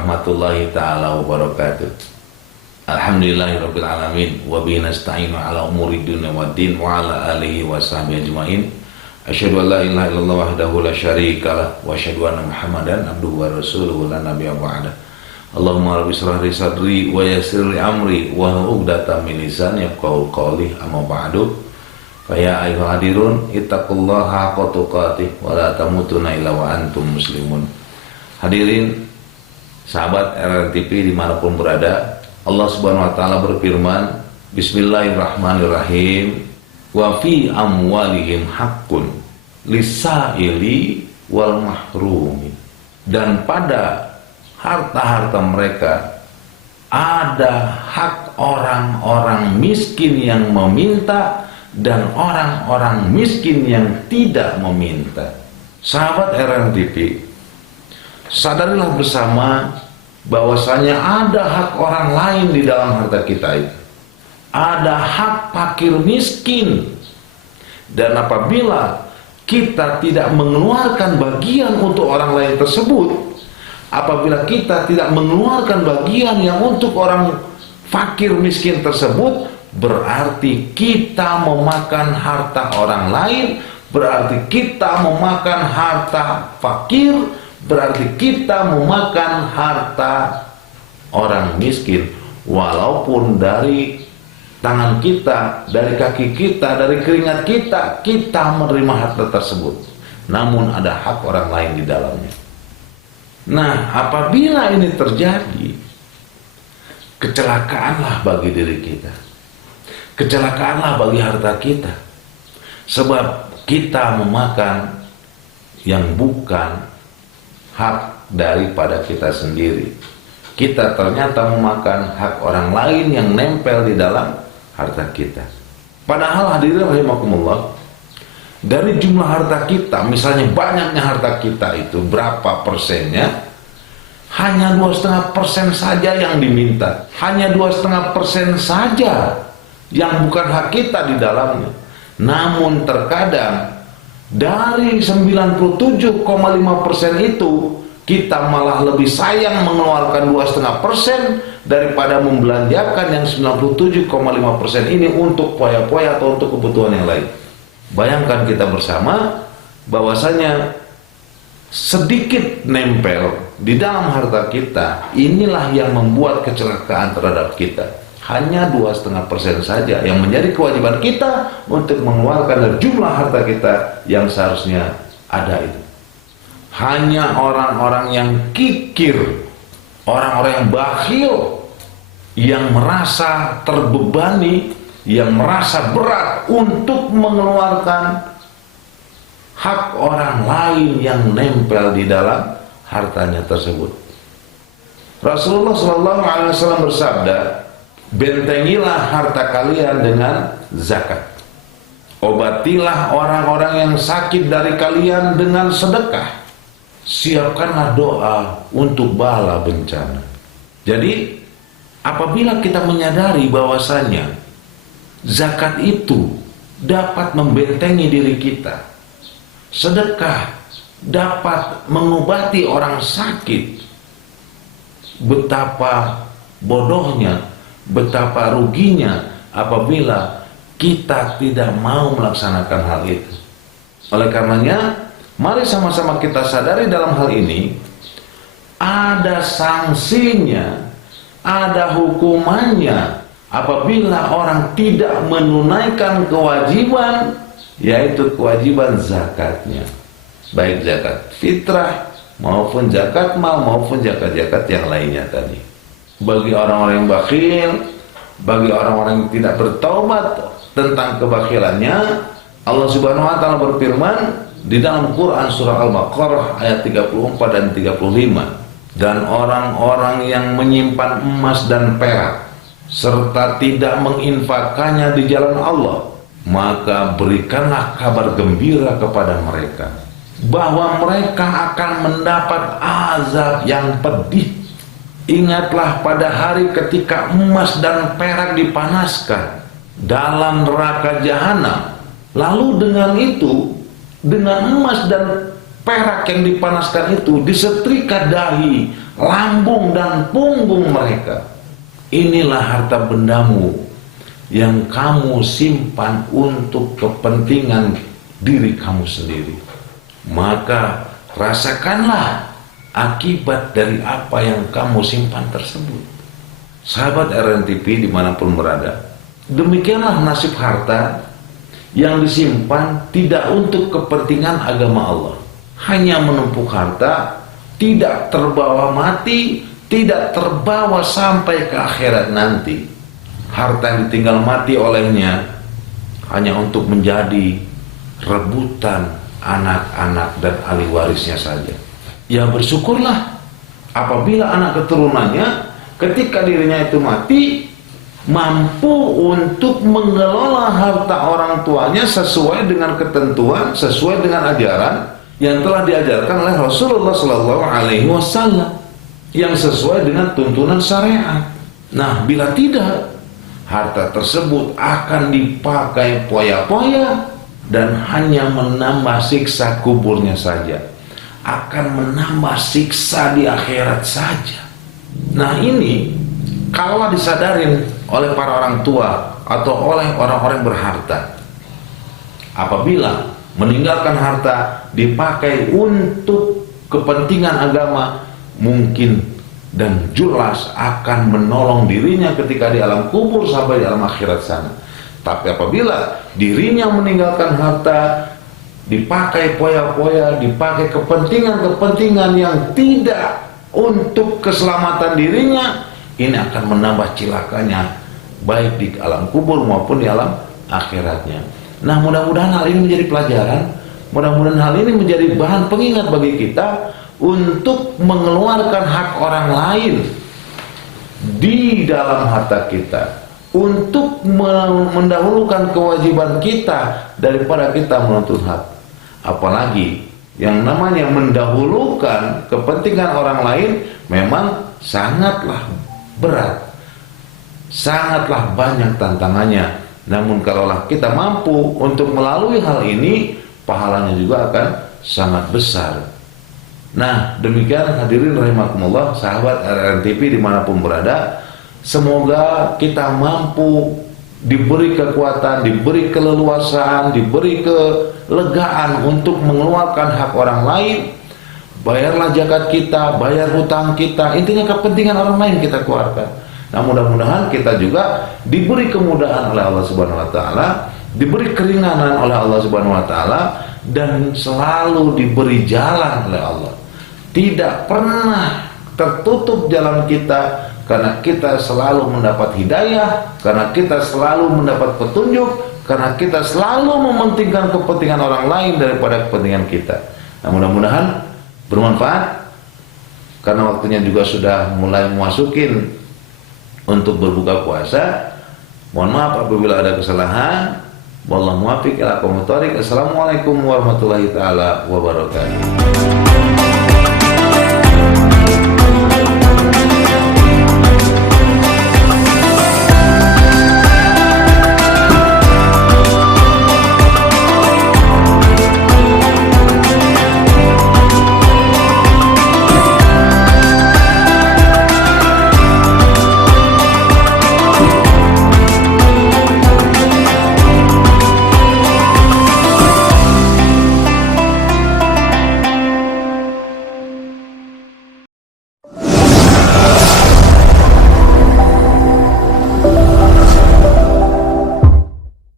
warahmatullahi ta'ala wabarakatuh. Alhamdulillahirabbil alamin wa bihi nasta'inu ala umuri dunya waddin wa ala alihi wa sahbihi ajmain. Asyhadu an la ilaha illallah wahdahu la syarikalah wa asyhadu anna Muhammadan abduhu wa rasuluhu la nabiyya ba'da. Allahumma rabbi shrah li sadri wa yassir li amri wa hlul 'uqdatam min lisani yafqahu qawli, amma ba'du. Fa ya ayyuhal hadirun ittaqullaha haqqa tuqatih wa la tamutunna illa wa antum muslimun. Hadirin sahabat RRTP dimanapun berada, Allah Subhanahu wa Ta'ala berfirman, Bismillahirrahmanirrahim, wa fi amwalihim haqqun lisaili wal mahrumi. Dan pada harta-harta mereka ada hak orang-orang miskin yang meminta dan orang-orang miskin yang tidak meminta. Sahabat RRTP, sadarilah bersama bahwasanya ada hak orang lain di dalam harta kita itu. Ada hak fakir miskin. Dan apabila kita tidak mengeluarkan bagian untuk orang lain tersebut, apabila kita tidak mengeluarkan bagian yang untuk orang fakir miskin tersebut, berarti kita memakan harta orang lain, berarti kita memakan harta fakir, berarti kita memakan harta orang miskin. Walaupun dari tangan kita, dari kaki kita, dari keringat kita, kita menerima harta tersebut, namun ada hak orang lain di dalamnya. Nah, apabila ini terjadi, kecelakaanlah bagi diri kita, kecelakaanlah bagi harta kita, sebab kita memakan yang bukan hak daripada kita sendiri. Kita ternyata memakan hak orang lain yang nempel di dalam harta kita. Padahal hadirin rahimakumullah, dari jumlah harta kita, misalnya banyaknya harta kita itu berapa persennya, hanya 2,5% saja yang diminta, hanya 2,5% saja yang bukan hak kita di dalamnya. Namun terkadang dari 97,5% itu, kita malah lebih sayang mengeluarkan 2,5% daripada membelanjakan yang 97,5% ini untuk poya-poya atau untuk kebutuhan yang lain. Bayangkan kita bersama bahwasanya sedikit nempel di dalam harta kita, inilah yang membuat kecelakaan terhadap kita. Hanya 2,5% saja yang menjadi kewajiban kita untuk mengeluarkan dari jumlah harta kita yang seharusnya ada itu. Hanya orang-orang yang kikir, orang-orang yang bakhil, yang merasa terbebani, yang merasa berat untuk mengeluarkan hak orang lain yang nempel di dalam hartanya tersebut. Rasulullah SAW bersabda, bentengilah harta kalian dengan zakat. Obatilah orang-orang yang sakit dari kalian dengan sedekah. Siapkanlah doa untuk bala bencana. Jadi, apabila kita menyadari bahwasanya zakat itu dapat membentengi diri kita, sedekah dapat mengobati orang sakit, betapa bodohnya, betapa ruginya apabila kita tidak mau melaksanakan hal itu. Oleh karenanya, mari sama-sama kita sadari dalam hal ini ada sanksinya, ada hukumannya apabila orang tidak menunaikan kewajiban, yaitu kewajiban zakatnya, baik zakat fitrah maupun zakat mal maupun zakat-zakat yang lainnya tadi. Bagi orang-orang yang bakhil, bagi orang-orang yang tidak bertaubat tentang kebakhilannya, Allah Subhanahu wa Ta'ala berfirman di dalam Quran surah Al-Baqarah ayat 34 dan 35, dan orang-orang yang menyimpan emas dan perak serta tidak menginfakkannya di jalan Allah, maka berikanlah kabar gembira kepada mereka bahwa mereka akan mendapat azab yang pedih. Ingatlah pada hari ketika emas dan perak dipanaskan dalam neraka jahanam, lalu dengan itu, dengan emas dan perak yang dipanaskan itu disetrika dahi, lambung dan punggung mereka. Inilah harta bendamu yang kamu simpan untuk kepentingan diri kamu sendiri. Maka rasakanlah akibat dari apa yang kamu simpan tersebut. Sahabat RNTP dimanapun berada, demikianlah nasib harta yang disimpan tidak untuk kepentingan agama Allah. Hanya menumpuk harta, tidak terbawa mati, tidak terbawa sampai ke akhirat nanti. Harta yang ditinggal mati olehnya hanya untuk menjadi rebutan anak-anak dan ahli warisnya saja. Ya bersyukurlah apabila anak keturunannya ketika dirinya itu mati mampu untuk mengelola harta orang tuanya sesuai dengan ketentuan, sesuai dengan ajaran yang telah diajarkan oleh Rasulullah SAW, yang sesuai dengan tuntunan syariat. Nah, bila tidak, harta tersebut akan dipakai poya-poya dan hanya menambah siksa kuburnya saja, akan menambah siksa di akhirat saja. Nah, ini kalau disadarin oleh para orang tua atau oleh orang-orang berharta, apabila meninggalkan harta dipakai untuk kepentingan agama, mungkin dan jelas akan menolong dirinya ketika di alam kubur sampai di alam akhirat sana. Tapi apabila dirinya meninggalkan harta dipakai poya-poya, dipakai kepentingan-kepentingan yang tidak untuk keselamatan dirinya, ini akan menambah cilakanya baik di alam kubur maupun di alam akhiratnya. Nah, mudah-mudahan hal ini menjadi pelajaran, mudah-mudahan hal ini menjadi bahan pengingat bagi kita untuk mengeluarkan hak orang lain di dalam harta kita, untuk mendahulukan kewajiban kita daripada kita menuntut hak. Apalagi yang namanya mendahulukan kepentingan orang lain memang sangatlah berat, sangatlah banyak tantangannya. Namun kalaulah kita mampu untuk melalui hal ini, pahalanya juga akan sangat besar. Nah, demikian hadirin rahimakumullah, sahabat RNTP dimanapun berada, semoga kita mampu diberi kekuatan, diberi keleluasaan, diberi kelegaan untuk mengeluarkan hak orang lain. Bayarlah zakat kita, bayar hutang kita, intinya kepentingan orang lain kita keluarkan. Nah, mudah-mudahan kita juga diberi kemudahan oleh Allah Subhanahu wa taala, diberi keringanan oleh Allah Subhanahu wa taala, dan selalu diberi jalan oleh Allah. Tidak pernah tertutup jalan kita, karena kita selalu mendapat hidayah, karena kita selalu mendapat petunjuk, karena kita selalu mementingkan kepentingan orang lain daripada kepentingan kita. Nah, mudah-mudahan bermanfaat, karena waktunya juga sudah mulai memasukin untuk berbuka puasa. Mohon maaf apabila ada kesalahan. Wallahu muwaffiq ila aqwamit thoriq. Assalamualaikum warahmatullahi taala wabarakatuh.